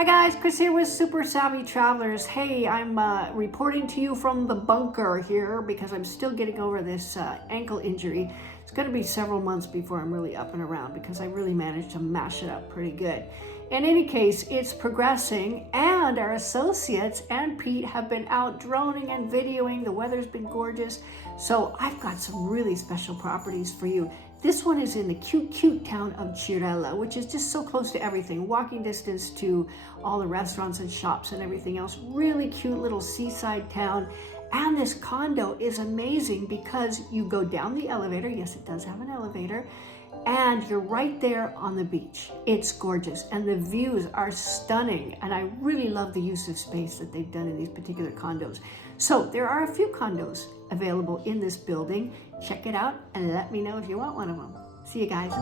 Hi guys, Chris here with Super Savvy Travelers. Hey, I'm reporting to you from the bunker here because I'm still getting over this ankle injury. It's going to be several months before I'm really up and around because I really managed to mash it up pretty good. In any case, it's progressing, and our associates and Pete have been out droning and videoing. The weather's been gorgeous, so I've got some really special properties for you. This one is in the cute town of Cirella, which is just so close to everything. Walking distance to all the restaurants and shops and everything else. Really cute little seaside town. And this condo is amazing because you go down the elevator. Yes, it does have an elevator. And you're right there on the beach. It's gorgeous. And the views are stunning. And I really love the use of space that they've done in these particular condos. So there are a few condos available in this building. Check it out and let me know if you want one of them. See you guys.